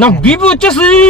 నాకు బీపీ వచ్చేస్తుంది.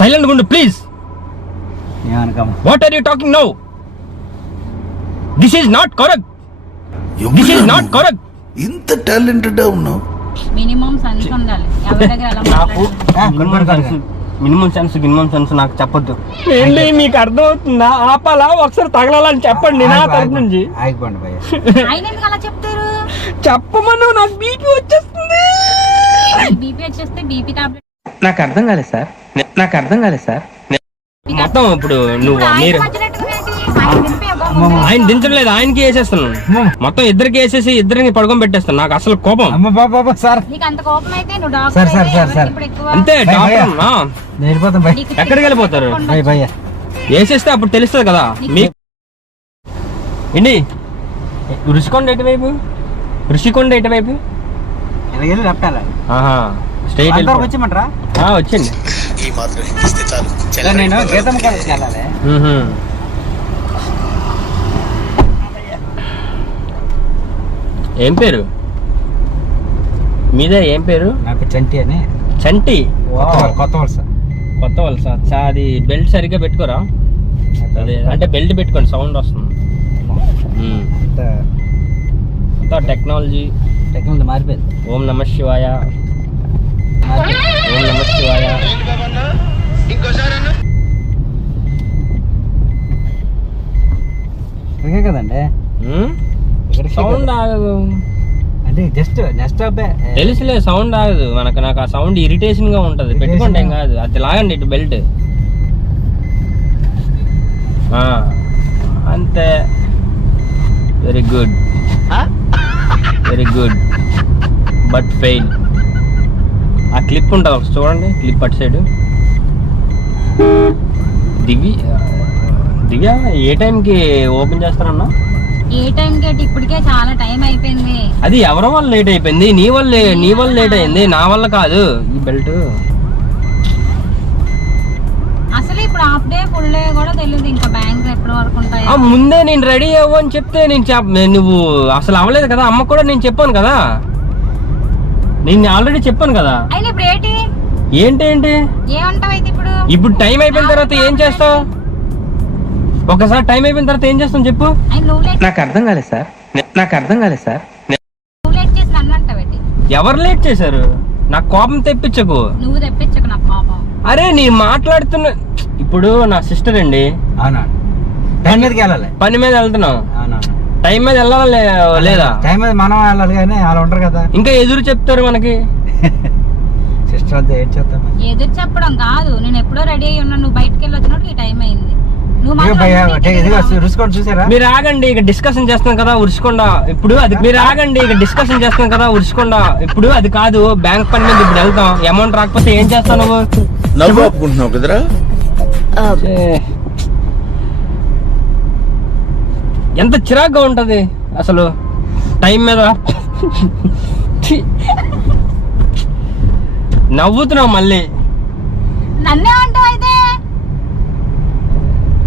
సైలెంట్ గుండు please. What are you talking now? This is not correct. ఇంత టాలెంటెడ్ ఉన్నావు. మినిమం సెన్స్ ఉండాలి. ఎవరి దగ్గర అలా మినిమం సెన్స్ నాకు చెప్పొద్దు. ఏంటి మీకు అర్థమవుతుందా? ఆపాలా ఒకసారి తగలాలని చెప్పండి నా తరపు నుంచి. ఆయన ఎందుకు అలా చెప్తారు? చెప్పమను. నాకు బీపీ వచ్చేస్తుంది. బీపీ వచ్చేస్తే బీపీ టాబ్లెట్. నాకు అర్థం కాలేదు సార్. మొత్తం ఇప్పుడు నువ్వు మీరు ఆయన దించలేదు, ఆయనకి వేసేస్తున్నాను. మొత్తం ఇద్దరికి వేసేసి ఇద్దరిని పడుకొని పెట్టేస్తాను. నాకు అసలు కోపం. అంతే. ఎక్కడికి వెళ్ళిపోతారు? వేసేస్తే అప్పుడు తెలుస్తుంది కదా. ఏంటి ఋషికొండ ఎటువైపు? స్ట్రైట్ వచ్చేయమంటారా? వచ్చింది. ఏం పేరు మీదే? ఏం పేరు? నాకు చంటి అని. చంటి? కొత్త వలస. అది బెల్ట్ సరిగ్గా పెట్టుకోరా. అదే అంటే బెల్ట్ పెట్టుకోండి, సౌండ్ వస్తుంది. టెక్నాలజీ మారిపోయింది. ఓం నమః శివాయ. కదండి. సౌండ్ ఆగదు అంటే జస్ట్ నెక్స్ట్ తెలుసులే. సౌండ్ ఆగదు మనకు. నాకు ఆ సౌండ్ ఇరిటేషన్ గా ఉంటది. పెట్టుకోండి ఏం కాదు. అది లాగండి ఇటు బెల్ట్. అంతే. Very good but fail. ఆ క్లిప్ ఉంటుంది ఒకసారి చూడండి. క్లిప్ అటు సైడ్. దివ్య ఏ టైంకి ఓపెన్ చేస్తారన్నా? ఏ టైం కి? ఇప్పటికే చాలా టైం అయిపోయింది. అది ఎవరి వల్ల లేట్ అయిపోయింది? నీ వల్ల లేట్ అయింది, నా వల్ల కాదు. ఈ బెల్ట్ అసలు ఇప్పుడు హాఫ్ డే ఫుల్ డే కూడా తెలియదు. ఇంకా బ్యాంక్ ఎప్పటి వరకు ఉంటాయి? ముందే నేను రెడీ అవ్వు అని చెప్తే నువ్వు అసలు అవ్వలేదు కదా. అమ్మకు కూడా నేను చెప్పాను కదా. నేను ఆల్రెడీ చెప్పాను కదా. అయినా ఇప్పుడు ఏంటి ఏమంటావు అయితే? ఇప్పుడు టైం అయిపోయిన తర్వాత ఏం చేస్తావు? ఒకసారి టైం అయిపోయిన తర్వాత ఏం చేస్తాం చెప్పు. నాకు అర్థం కాలేదు సార్. ఎవరు లేట్ చేశారు? నాకు కోపం తెప్పించకు. నువ్వు తెప్పించకు నాకు కోపం. అరే నేను మాట్లాడుతున్నా. ఇప్పుడు నా సిస్టర్ అండి. పని మీద వెళ్తున్నాం. టైం మీద వెళ్ళాలా లేదా? టైం మీద మనం వెళ్ళాలి కానీ అలా ఉంటారు కదా. ఇంకా ఎదురు చెప్తారు మనకి. సిస్టర్ అంతా ఏం చెప్తాం? ఎదురు చెప్పడం కాదు. నేను ఎప్పుడో రెడీ అయ్యి ఉన్నా. నువ్వు బయటకు వెళ్ళి వచ్చినట్టు ఈ టైం అయింది. మీరు ఆగండి, ఇక డిస్కషన్ చేస్తాం కదా ఉరుచుకోండా. ఇప్పుడు అది మీరు ఆగండి, ఇక డిస్కషన్ చేస్తాం కదా ఉరుచుకోండా. ఇప్పుడు అది కాదు, బ్యాంక్ పని మీద ఇప్పుడు వెళ్తాం. అమౌంట్ రాకపోతే ఏం చేస్తావు నువ్వు? నవ్వు ఆపుకుంటున్నావు కదరా. ఎంత చిరాగ్గా ఉంటది అసలు టైం మీద. నవ్వుతున్నావు మళ్ళీ. నన్నే అంటావు అయితే.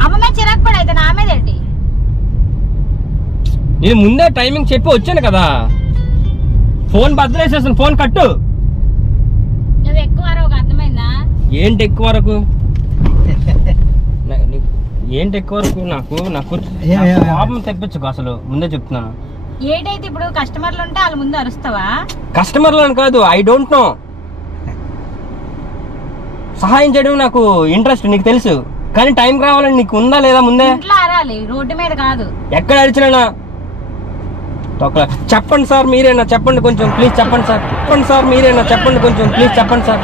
అమ్మ చిరాకు పడి అయితే నా మీద ఏంటి? నేను ముందే టైమింగ్ చెప్పి వచ్చాను కదా. ఫోన్ బద్దలేసేస్తాను. ఫోన్ కట్టు. నువ్వు ఎక్కువ వరకు అర్థమైందా? ఏంటి ఎక్కువ వరకు? ఏంటి ఎక్కువ వరకు? నాకు కోపం తెప్పించుకో. అసలు ముందే చెప్తున్నాను. ఏంటైతే ఇప్పుడు కస్టమర్లు ఉంటే వాళ్ళ ముందు అరుస్తావా? కస్టమర్లు అని కాదు, ఐ డోంట్ నో. సహాయం చేయడం నాకు ఇంట్రెస్ట్, నీకు తెలుసు. కానీ టైం రావాలని నీకు ఉందా లేదా? ముందే రోడ్డు మీద కాదు, ఎక్కడ అరిచినా చెప్పండి సార్ మీరేనా, చెప్పండి కొంచెం ప్లీజ్ చెప్పండి సార్, చెప్పండి సార్ మీరేనా, చెప్పండి కొంచెం ప్లీజ్ చెప్పండి సార్,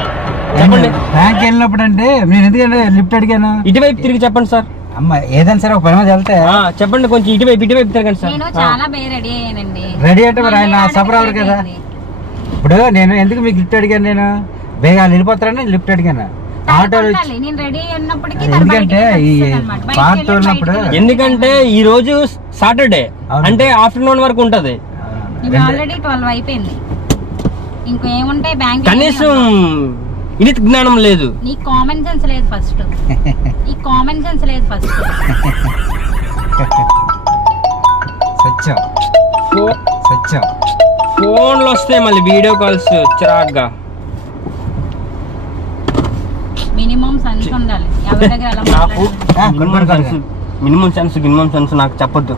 చెప్పండి. బ్యాంక్ వెళ్ళినప్పుడు అంటే నేను ఎందుకంటే లిఫ్ట్ అడిగాను. ఇటువైపు తిరిగి చెప్పండి సార్. అమ్మ ఏదైనా సరే ఒక పని మీద వెళ్తే చెప్పండి కొంచెం ఇటువైపు తిరగండి సార్. నేను చాలా రెడీ అయ్యానండి. రెడీ అంటే మరి ఆయన సఫర్ అవ్వరు కదా. ఇప్పుడు నేను ఎందుకు మీకు లిఫ్ట్ అడిగాను? నేను బేగా వెళ్ళిపోతారని లిఫ్ట్ అడిగాను. ఎందుకంటే ఈ పార్ట్ ఉన్నప్పుడు, ఎందుకంటే ఈ రోజు సాటర్డే అంటే ఆఫ్టర్నూన్ వరకు ఉంటది. కనీసం ఇది జ్ఞానం లేదు. నీ కామన్ సెన్స్ లేదు ఫస్ట్. ఈ కామన్ సెన్స్ లేదు ఫస్ట్. సత్యం సత్యం. ఫోన్లు వస్తాయి మళ్ళీ వీడియో కాల్స్ చిరాగ్గా. మినిమం సెన్స్ ఉండాలి ఎవరి దగ్గర ఎలా నాకు మాట్లాడాలి. మినిమం సెన్స్ నాకు చెప్పొద్దు.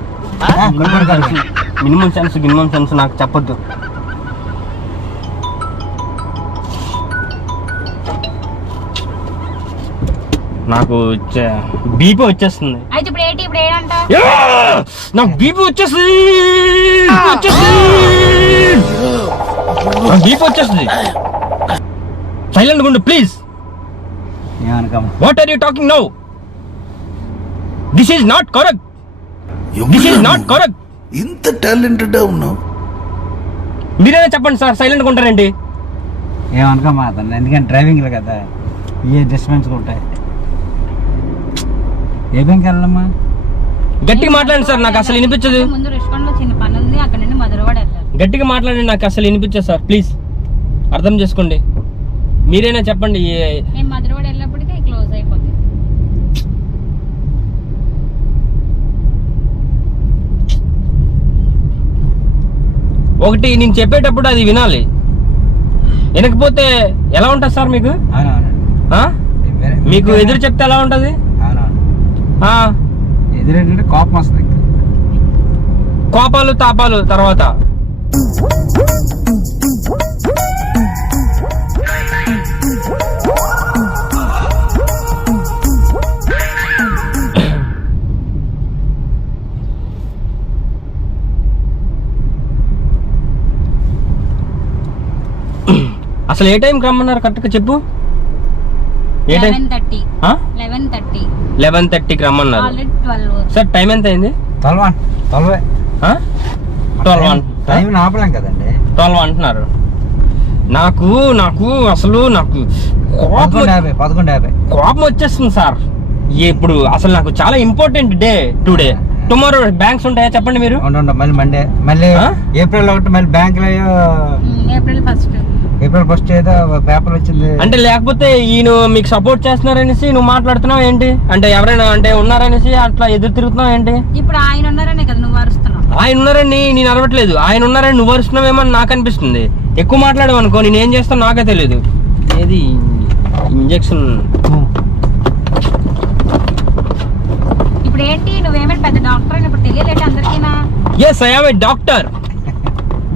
మినిమం సెన్స్ నాకు చెప్పొద్దు. నాకు బీపీ వచ్చేస్తుంది. అయితే ఇప్పుడు ఏంటంట నాకు బీపీ వచ్చేస్తుంది. బీపీ వచ్చేస్తుంది. సైలెంట్ ఉండు ప్లీజ్. ఏమనకమ్మా. What are you talking now? This is not correct. This is not correct. ఇంత టాలెంటెడ్ ఉన్నావు. మీరేనా చెప్పండి సార్, సైలెంట్గా ఉంటారేంటి? ఏమనకమ్మా అతను, ఎందుకంటే డ్రైవింగ్లో కదా ఏ డిస్టర్బెన్స్ ఉంటాయి. ఏ బ్యాంక్ వెళ్ళమ్మా? గట్టిగా మాట్లాడండి సార్, నాకు అసలు వినిపించదు. ముందు రిషికొండలో చిన్న పని ఉంది, అక్కడ నుండి మధురవాడ వెళ్ళాలి. గట్టిగా మాట్లాడండి, నాకు అసలు వినిపించదు సార్, ప్లీజ్ అర్థం చేసుకోండి. మీరైనా చెప్పండి. నేను మధురవాడ వెళ్ళినప్పటికీ క్లోజ్ అయిపోతుంది. ఒకటి నేను చెప్పేటప్పుడు అది వినాలి, వినకపోతే ఎలా ఉంటుంది సార్ మీకు? ఆ? మీకు ఎదురు చెప్తే ఎలా ఉంటుంది? ఎదురేంటంటే కోపం వస్తుంది. కోపాలు తాపాలు తర్వాత. అసలు ఏ టైంకి రమ్మన్నారు కరెక్ట్గా చెప్పు. ఏ టైం? 11:30. 11:30కి రమ్మన్నారు. ఆల్రెడీ 12. సార్ టైం ఎంత అయింది? 12 టైం ఆపలేం కదండి. 12 అంటున్నారు. నాకు అసలు నాకు 11:50 కోపం వచ్చేస్తుంది సార్. ఇప్పుడు అసలు నాకు చాలా important day today. Tomorrow banks ఉంటాయా చెప్పండి మీరు? మళ్ళీ మండే, మళ్ళీ ఆ? ఏప్రిల్ 1 మళ్ళీ బ్యాంకులో ఏప్రిల్ 1 ఏదో పేపర్ వచ్చింది. అంటే లేకపోతే ఈయన మీకు సపోర్ట్ చేస్తున్నారనేసి నువ్వు మాట్లాడుతున్నావు ఏంటి? అంటే ఎవరైనా అంటే ఉన్నారనేసి అట్లా ఎదురు తిరుగుతున్నావు ఏంటి? ఇప్పుడు ఆయన ఉన్నారనే కదా నువ్వు అరుస్తున్నావు. ఆయన ఉన్నారని నేను అరవట్లేదు, ఆయన ఉన్నారని నువ్వు అరుస్తున్నావేమో అని నాకు అనిపిస్తుంది. ఎక్కువ మాట్లాడవు అనుకో నేను ఏం చేస్తాను నాకే తెలియదు. ఏది ఇంజెక్షన్? ఇప్పుడు ఏంటి నువ్వేమైనా పెద్ద డాక్టర్ అని ఇప్పుడు తెలియలేట అందరికీనా? Yes I am a doctor.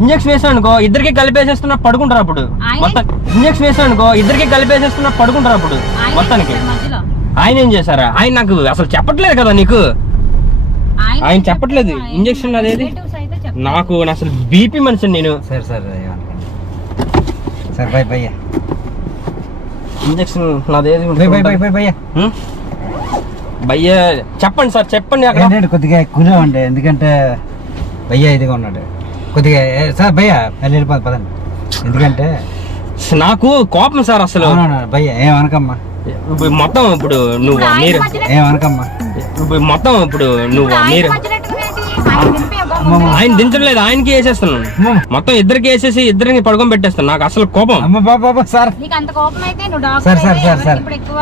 Injection వేసాను అనుకో ఇద్దరికి కలిపేసేస్తున్నా పడుకుంటారు అప్పుడు మొత్తం. ఇంజెక్షన్ వేసాను అనుకో ఇద్దరికి కలిపేసేస్తున్నా పడుకుంటారు అప్పుడు మొత్తానికి. మధ్యలో ఆయన ఏం చేశారా? ఆయన నాకు అసలు చెప్పట్లేదు కదా నీకు. ఆయన చెప్పట్లేదు ఇంజెక్షన్ అదేది. నాకు అసలు బీపీ మనిషి నేను. సరే సరే భయ్యా ఇంజెక్షన్ నాదేది భయ్యా భయ్యా చెప్పండి సార్, చెప్పండి. అక్కడ ఏంటంటే కొద్దిగా ఎక్కువగా ఉండే, ఎందుకంటే భయ్యా ఇదిగా ఉన్నాడు కొద్దిగా. సార్ భయ్యా మళ్ళీ వెళ్ళిపోదు పదండి, ఎందుకంటే నాకు కోపం సార్ అసలు. భయ్యా ఏమనకమ్మా. మొత్తం ఇప్పుడు నువ్వు మీరు ఏమనకమ్మా. మొత్తం ఇప్పుడు నువ్వు మీరు ఆయన దించలేదు, ఆయనకి వేసేస్తున్నాను మొత్తం. ఇద్దరికి వేసేసి ఇద్దరిని పడుకొని పెట్టేస్తాను. నాకు అసలు కోపం. సార్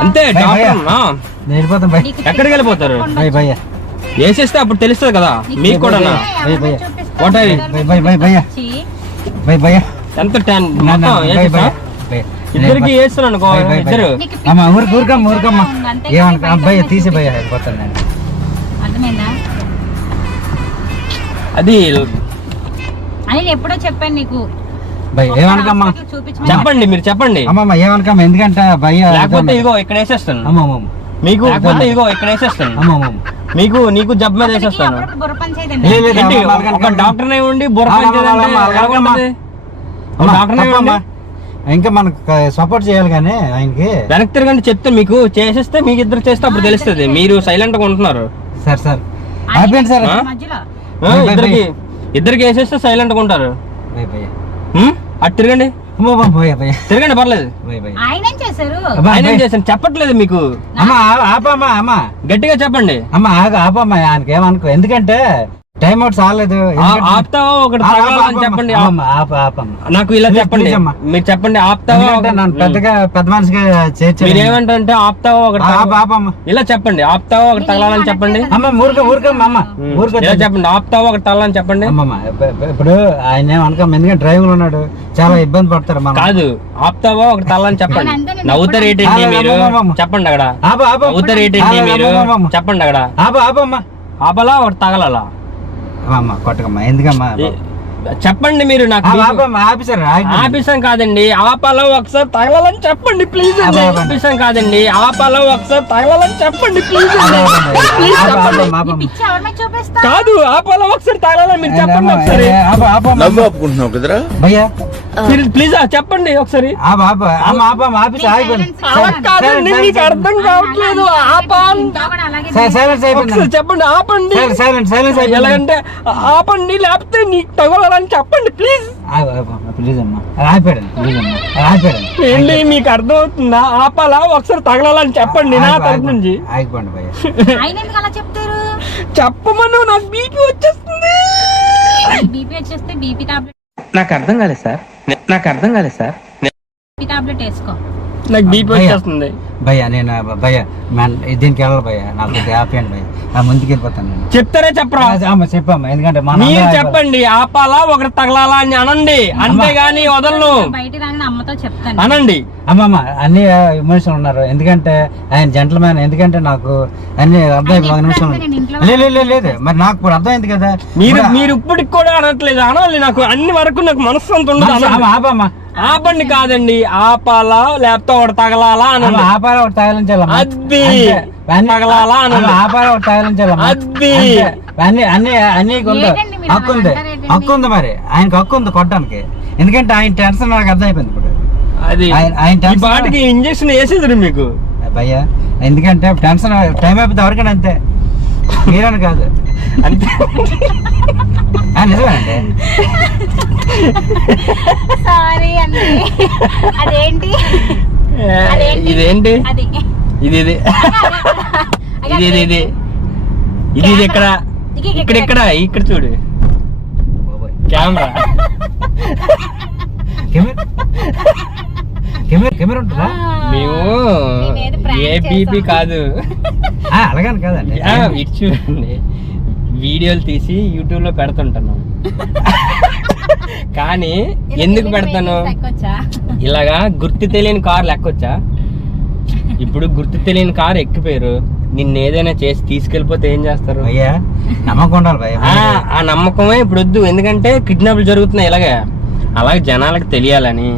అంతే డాక్టర్. వెళ్ళిపోతాం భయ్. ఎక్కడికి వెళ్ళిపోతారు? భయ్యా వేసేస్తే అప్పుడు తెలుస్తుంది కదా మీకు కూడా. భయ్యా ఎంత ఇద్దరికి వేస్తున్నాను ఇద్దరు. ఊరికమ్మా ఏమనుకో భయ్యా తీసి భయ్యా వెళ్ళిపోతాను నేను. అర్థమైందా? అది అని ఎప్పుడో చెప్పాను నీకు. ఏమనకమ్మా చెప్పండి, మీరు చెప్పండి. అమ్మమ్మ ఏమనకమ్మా, ఎందుకంటే భయ్యా లేకపోతే ఇగో ఇక్కడ వేసేస్తాను అమ్మమ్మ మీకు. లేకపోతే ఇగో ఇక్కడ వేసేస్తాను అమ్మమ్మ మీకు. నీకు జబ్బు మీద వేసేస్తాను. ఏంటి ఒక డాక్టర్ ఉండి బుర్ర డాక్టర్ ఇంకా మనకు సపోర్ట్ చేయాలి కానీ ఆయనకి. వెనక్కి తిరగండి చెప్తాను మీకు. చేసేస్తే మీకు ఇద్దరు చేస్తే అప్పుడు తెలుస్తుంది. మీరు సైలెంట్ గా ఉంటున్నారు. సార్ అయిపోయింది సార్. ఇద్దరికి వేసేస్తే సైలెంట్ గా ఉంటారు. అటు తిరగండి, తిరగండి పర్లేదు. ఆయన ఏం చేశాను చెప్పట్లేదు మీకు. ఆపమ్మా అమ్మా గట్టిగా చెప్పండి. ఆపమ్మా ఆయనకి ఏమనుకో, ఎందుకంటే టైం అవుట్ చాలేదు. ఆపుతావా ఒకటి తగలాలని చెప్పండి. నాకు ఇలా చెప్పండి, మీరు చెప్పండి ఆపుతావా. పెద్దగా పెద్ద మనిషిగా మీరు ఏమంటారంటే ఆపుతావా ఒకటి, ఇలా చెప్పండి ఆపుతావా ఒకటి తగలాలని చెప్పండి. ఇలా చెప్పండి ఆపుతావా ఒకటి తగలాలని చెప్పండి. ఇప్పుడు ఆయన ఏమనకం, ఎందుకంటే డ్రైవర్ ఉన్నాడు, చాలా ఇబ్బంది పడతారు. కాదు, ఆపుతావా ఒకటి తగలాలని చెప్పండి. నవ్వుతారు ఏంటండి మీరు, చెప్పండి అక్కడ. నవ్వుతారు ఏంటండి మీరు, చెప్పండి అక్కడ. ఆపలా ఒకటి తగలాలా కొట్టకమ్మా, ఎందుకమ్మా చెప్పండి మీరు. నాకు ఆఫీసం కాదండి, ఆపాలో ఒకసారి తగలాలని చెప్పండి ప్లీజ్. ఆఫీసం కాదండి, ఆపాలో ఒకసారి తగలాలని చెప్పండి ప్లీజ్. కాదు, ఆపాలో ఒకసారి తగలాలని మీరు చెప్పండి ఒకసారి. ఆపుకుంటున్నావు కదరా ప్లీజ్ చెప్పండి ఒకసారి. కాదండి, మీకు అర్థం కావట్లేదు. చెప్పండి ఆపండి, ఎలాగంటే ఆపండి, లేకపోతే నీకు తగలాలని చెప్పండి ప్లీజ్. ఏంటి మీకు అర్థం అవుతుందా? ఆపాలా ఒకసారి తగలాలని చెప్పండి నా తరపు నుంచి. చెప్పమను, నాకు బీపీ వచ్చేస్తుంది. నాకు అర్థం కాలేదు సార్, టాబ్లెట్ వేసుకో. నాకు బీపీ వచ్చేస్తుంది భయ్యా. నేను భయ్యా దీనికి వెళ్ళాలి భయ్యా, నాకు ఆపేయండి భయ్యా, ముందుకు వెళ్ళిపోతాను నేను. చెప్తారా చెప్పరా? చెప్పమ్మా, ఎందుకంటే మీరు చెప్పండి ఆపాలా ఒకటి తగలాలా అని అనండి, అంతేగాని వదలను. బయట అమ్మతో చెప్తాను అనండి. అమ్మమ్మ అన్ని ఎమోషన్ ఉన్నారు, ఎందుకంటే ఆయన జెంటల్మెన్, ఎందుకంటే నాకు అన్ని అర్థమైపోయి లేదు మరి నాకు ఇప్పుడు అర్థమైంది కదా. మీరు ఇప్పటికి కూడా అనట్లేదు, అనాలి. నాకు అన్ని వరకు నాకు మనస్సు అంత ఉండదు. ఆపమ్మా, ఆపండి కాదండి, ఆపాలా లేకపోతే ఒకటి తగలాలా అని. ఆపాలా ఒకటి తగలించాలి, అది తగలాలా అని. ఆపాలా ఒకటి తగలించాలి, అది అన్ని హక్కు ఉంది మరి, ఆయనకు హక్కు ఉంది కొట్టడానికి, ఎందుకంటే ఆయన టెన్షన్ నాకు అర్థమైపోయింది ఇప్పుడు. అది బాటికి ఇంజక్షన్ వేసేది మీకు భయ్యా, ఎందుకంటే టెన్షన్ టైం అయిపోతే ఎవరికైనా అంతే, మీరని కాదు అంతే. నిజమేనండి. సారీ అండి. అదేంటి ఇదేంటి ఇది ఇది ఇక్కడ ఇక్కడ చూడు కెమెరా. కెమెరా ఉంటుందా? మేము ఏబీపీ కాదు, అలాగని కాదండి. ఇటు చూడండి, వీడియోలు తీసి యూట్యూబ్ లో పెడుతుంటాను. కానీ ఎందుకు పెడతాను, ఇలాగా గుర్తు తెలియని కార్లు ఎక్కొచ్చా. ఇప్పుడు గుర్తు తెలియని కారు ఎక్కిపోయారు, నిన్ను ఏదైనా చేసి తీసుకెళ్ళిపోతే ఏం చేస్తారు? అయ్యా నమ్మకం ఉండాలి భయ్యా. ఆ నమ్మకమే ఇప్పుడు వద్దు, ఎందుకంటే కిడ్నాప్లు జరుగుతున్నాయి. ఇలాగే అలాగే జనాలకు తెలియాలని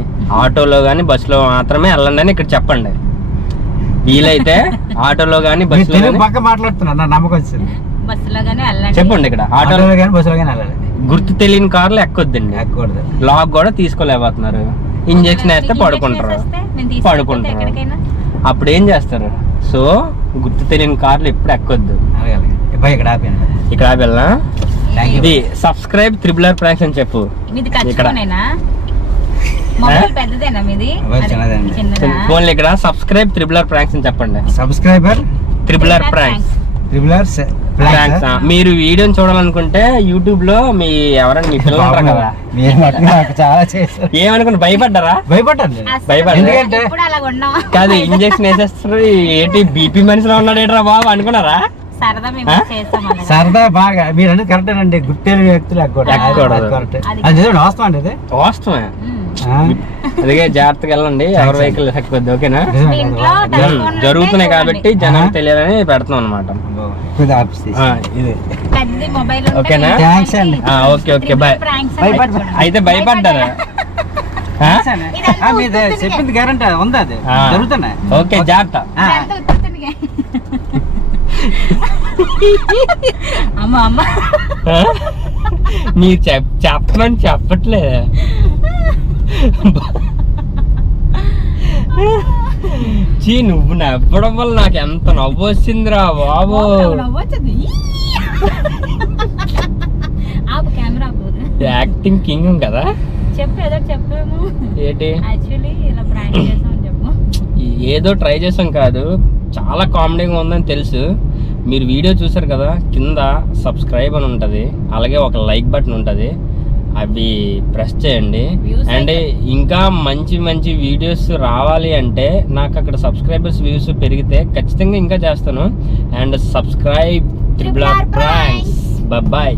ఆటోలో గానీ బస్సులో మాత్రమే వెళ్ళండి అని ఇక్కడ చెప్పండి. వీలైతే ఆటోలో గానీ బస్సులో పక్క మాట్లాడుతున్నా, నా నమ్మకం వచ్చింది. చెప్పండి ఇక్కడ ఆటోలో కానీ బస్సులో కానీ వెళ్ళాలి. గుర్తు తెలియని కార్లు ఎక్కొద్దండి, ఎక్కకూడదు. లాక్ కూడా తీసుకోలేకపోతున్నారు. ఇంజక్షన్ వేస్తే పడుకుంటారు. అప్పుడు ఏం చేస్తారు? సో గుర్తు తెలియని కార్లు ఎప్పుడు ఎక్కొద్దు. ఇక్కడ ఆపేలా. ఇది సబ్స్క్రైబ్ త్రిబులర్ ప్రాంక్స్ అని చెప్పు. ఫోన్లో ఇక్కడ సబ్స్క్రైబ్ త్రిబులర్ ప్రాంక్స్ అని చెప్పండి. Subscriber triple R pranks. మీరు వీడియోని చూడాలనుకుంటే యూట్యూబ్ లో మీ ఎవరైనా మీ పిల్లలు ఉంటారు కదా, చాలా చేస్తారు. ఏమనుకుంటే భయపడ్డారా? ఎందుకంటే కాదు, ఇంజక్షన్ వేసేస్తారు. ఏంటి బీపీ మనిషిలో ఉన్నాడు ఏంట్రా బాబు అనుకున్నారా? సరదా బాగా. మీరు అనేది కరెక్ట్ అండి, గుర్తెలి వ్యక్తులు వాస్తవం అండి. అది వాస్తవమే. అదిగే జాగ్రత్తగా వెళ్ళండి, ఎవరి వెహికల్ ఎక్కద్దు. ఓకేనా? జరుగుతున్నాయి కాబట్టి జనాలు తెలియాలని పెడతాం అనమాట. ఓకేనా? Okay okay bye. అయితే భయపడ్డారా? చెప్పింది గ్యారంటీ ఉందా? అది జరుగుతున్నాయి. ఓకే జాగ్రత్త. మీరు చెప్పమని చెప్పట్లేదు. చీ, నువ్వు నవ్వడం వల్ల నాకు ఎంత నవ్వు వచ్చిందిరా బాబు. యాక్టింగ్ కింగ్ కదా. ఏంటి ఏదో ట్రై చేసాం కాదు, చాలా కామెడీగా ఉందని తెలుసు. మీరు వీడియో చూసారు కదా, కింద సబ్స్క్రైబ్ అని ఉంటుంది, అలాగే ఒక లైక్ బటన్ ఉంటుంది, అవి ప్రెస్ చేయండి. అండ్ ఇంకా మంచి మంచి వీడియోస్ రావాలి అంటే నాకు అక్కడ సబ్స్క్రైబర్స్ వ్యూస్ పెరిగితే ఖచ్చితంగా ఇంకా చేస్తాను. And subscribe triple R pranks. Bye.